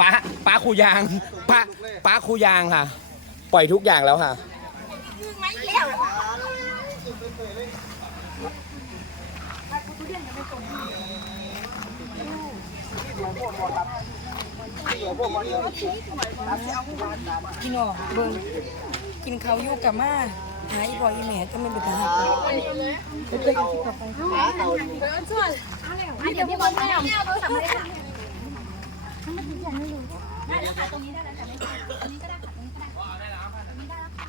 ป้าป้าคูยางป้าป้าคูยางค่ะ ปล่อยทุกอย่างแล้วค่ะไม่เลี้ยวกินออกเบิ่งกินเขาวอยู่กับมาหาอีบอยอีแม่ก็ไม่เป็นตาหักไปเจอกันที่ต่อไปเดี๋ยวพี่บอลไม่เอาโทรศัพท์ไม่ได้ค่ะได้ แล้วค่ะตรงนี้ได้แล้วค่ะตรงนี้ก็ได้ค่ะตรงนี้ก็ได้ค่ะตรงนี้ได้แล้วค่ะไม่ต้อง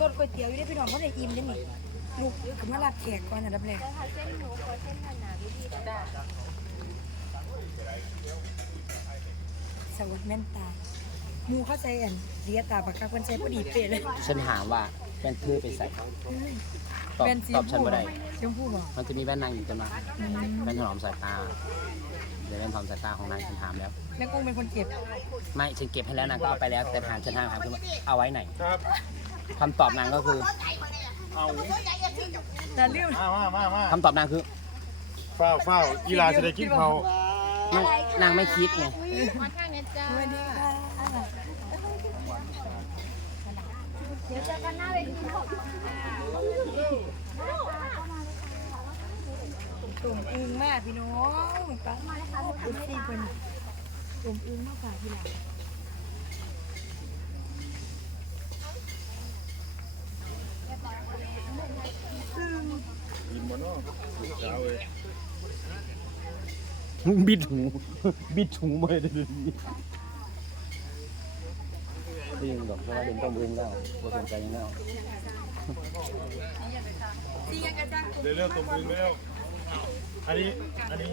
สดก๋วยเตี๋ยวอยู่ได้พี่น้องเขาได้อิ่มได้นี่ลูกกับมารับแขกก่อนอันดับแรกสวัสดีแม่นตาหมูเข้าใจอันเสียตาปากกาคนใจพอดีเป๊ะเลยฉันถามว่าแว่นคือไปใส่ตอบแว่นสีตอบฉันบ่ได้ชมพูบอกมันจะมีแว่นนางอยู่กันมาแว่นถนอมสายตาเดี๋ยวแว่นถนอมสายตาของนางฉันถามแล้วแม่กุ้งเป็นคนเก็บ ไม่ฉันเก็บให้แล้วนางก็เอาไปแล้วแต่ถามฉันถามถามคือว่าเอาไว้ไหนคำตอบนางก็คือแต่เรื่องมามามามาคำตอบนางคือเฝ้าเฝ้ากีฬาจะได้กินเขาไม่นางไม่คิดไงสวัสดีค่ะเดี๋ยวเจอกันหน้าเวทีค่ะตุ่มอึงมากพี่น้องปังมาเลยค่ะตุ่มซีคนตุ่มอึงมากกว่าพี่หลาน บ่เนาะเช้าเลยบิดหู บิดหูมาเลยเดี๋ยวนี้จริงหรอกเพราะว่าเป็นต้มอึ้งแล้วบ่สนใจยังแล้วเดี๋ยวเริ่มตบมือแล้ว อันนี้ อันนี้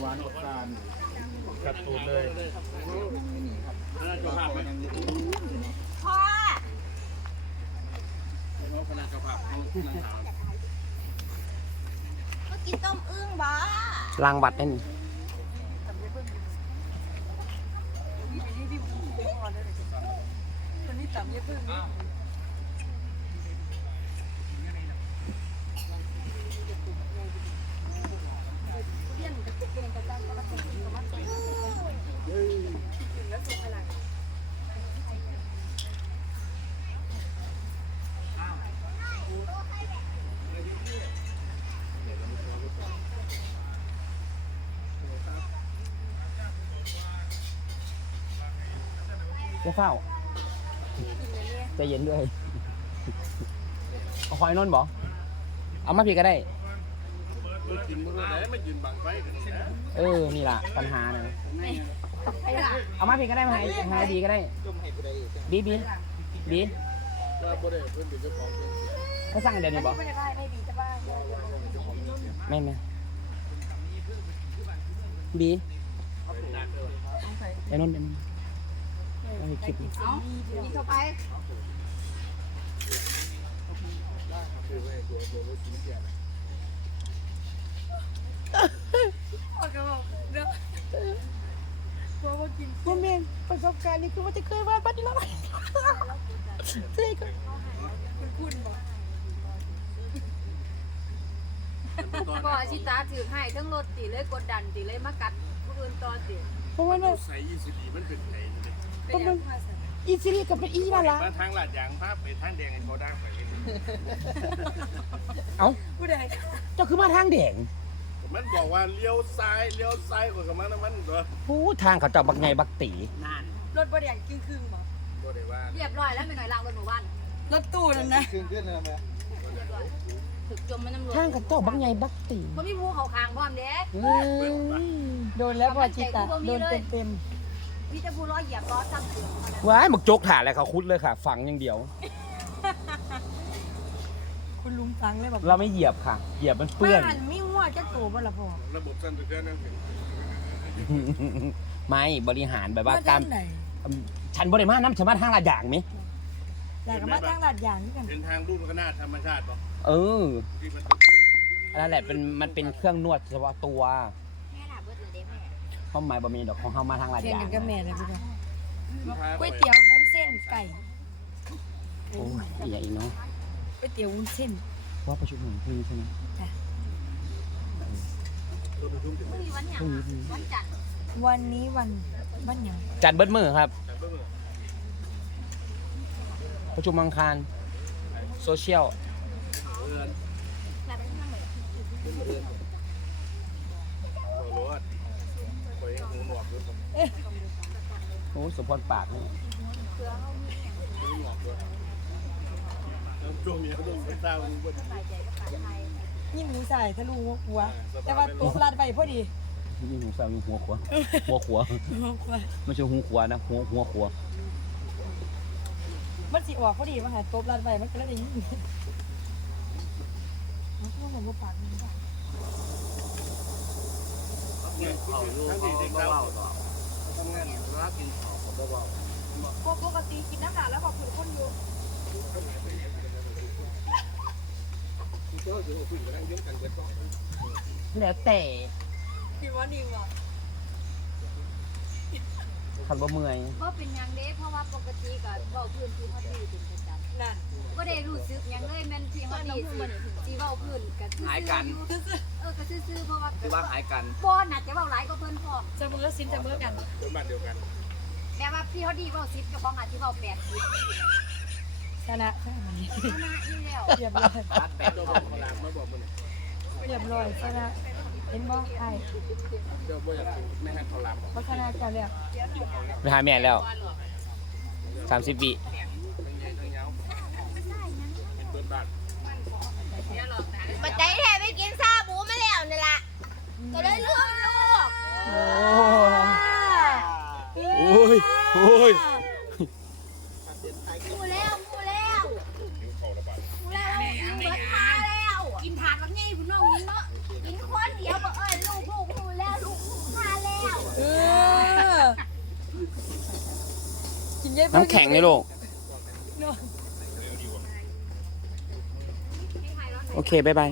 หวานกับตาลกัดตูดเลยพ่อ กินต้มอึ้งบ่รางวัดนั่น คนนี้ต่ำเยอะเพิ่ม จะเฝ้าใจเย็นด้วยเอาคอยนนท์บอกเอามาพี่ก็ได้ เออ นี่ล่ะ ปัญหานะเอามาพี่ก็ได้มาให้ให้ดีก็ได้ บีบีบีเขาสั่งเดี๋ยวนี้บอกไม่ไม่ไม่บีไอ้นนท์ไอ้น ให้คลิปนี้กินเข้าไปพ่อก็บอกเด้อพ่อว่ากินพ่อแม่ประสบการณ์นี่คือว่าจะเคยว่าบัดนี้แล้วใช่ก็คุณคุณบอกก็ชิตาถือให้ทั้งรถตีเลยกดดันตีเลยมากัดผู้อื่นต่อตีเพราะว่าเนี่ยใส่ยี่สิบปีมันเป็นไง ต้องเป็นอีซีรีส์กับเป็นอีนั่นละมาทางลาดยางภาพไปทางแดงไอ้เขาดังไปเอ้าผู้ใดเจ้าคือมาทางแดงมันบอกว่าเลี้ยวซ้ายเลี้ยวซ้ายกว่ากับมันนะมันตัวโอ้ทางเขาเจ้าบักไงบักตีรถบริยางครึ่งครึ่งบอกบ่ได้ว่าเรียบร้อยแล้วไม่หน่อยล้างรถหมู่บ้านเรถตู้นั่นนะขึ้นขึ้นนะแม่ถึกจมมันน้ำรวทางกระจอกบักใหญ่บักตีบ่มีภูเขาคางพร้อมเด้เอ้ยโดนแล้วพอชิตาโดนเต็มมี แต่ภูร้อยเหยียบล้อซ้ำเสือว้ายหมึกโจกถ่าอะไรเขาคุดเลยค่ะ ฝังอย่างเดียวๆคุณลุงฟังเลยบอกเราไม่เหยียบค่ะ เหยียบมันเปื้อน บ้านมีหัวจะโตบ่ล่ะพ่อระบบสั่นสะเทือนนั่นคือไม่บริหารแบบว่ามาตาทามงไหนฉันบริมาน้ำฉันมาทางละอย่างไหมอยากมาทางลาดยางนี่กันเป็นทางรูปขนาดธรรมชาติป่ะเออที่มันตึกขึ้นนั่นแหละเป็นมันเป็นเครื่องนวดเฉพาะตัว ข้อหมายบะมีดอกของเขามาทางละเทียอนย่างกันกับแม่เลยพี่น้องสุดท้ายก๋วยเตี๋ยววุ้นเส้นไก่โอ้ยอีกอย่างอีกเนาะก๋วยเตี๋ยววุ้นเส้นว่าประชุมของพรุ่งนี้ใช่ไหมพรุ่งนี้วันหยังวันจันทร์วันนี้วันวันหยังจัดเบิดมือครับ ประชุมอังคารโซเชียล กลายเป็นข้างเลย รถไปหูหนวกด้วย โอ้ย สมพรปากนี่หูหนวกด้วยแล้วช่วงนี้เขาต้องเป็นเศร้าบนยิ่งหนูใส่ทะลุหัวแต่ว่าตกลาดไปพอดีนี่หูแซวนี่หัวขวาหัวขวาหัวไม่ใช่หูขวานะหัวหัวขวามันสิออกพอดีว่าหาตบลาดไปมันก็เลยได้ยินมันก็ผมบ่ปากนี่ค่ะทั้งสี่เด็กเศร้าทำงานรับกินข้า วของเบาปกติกินน้ำหนาแล้วบอกคุณคนอยู่แล้วแต่พี่ว่าดีว่ะคันบ่เมื่อยบ่เป็นยังเด้เพราะว่าปกติก็เว้าพื้นที่เขาดีเป็นประจำนั่นบ่ได้รู้สึกยังเลยแม่นที่เขาดีสิสิเว้าพื้นก็ซื่อๆหายกันเออก็ซื่อๆเพราะว่าคือว่าหายกันบ่น่าจะเว้าหลายกว่าเพิ่นพร้อมเสมอสินเสมอกันๆเป็นบ้านเดียวกัน แต่ว่าพี่เขาดีเว้า10กับของอาจสิเว้า8 10ชนะชนะชนะอยู่แล้วเรียบร้อยบาสแปดเจ้าทบอองกมาลามมาบอกมันเรียบร้อยชนะเห็นบ่ไอ้เจ้าบ่อยากไม่ให้เขาลามเพราะชนะกันแล้วไปหาแม่แล้วสามสิบวิทั้งใหญ่ทั้งยาวเป็นเปิดบ้านปัจจัยแท้ไปกินซาบูมาแล้วนี่ล่ะก็เลยลืมลูก โอ้ยโอ้ย มูแล้วมูแล้ว หิวข้าวระบาด มูแล้วเบิดทาแล้ว กิน ถาดว่าไงพี่น้องนี่เนาะกินคนเดียวบ่เอ้ยลูกลูกมูแล้วลูกทาแล้วเออกินเยอะน้ำแข็งเลยลูก โอเค บ๊ายบาย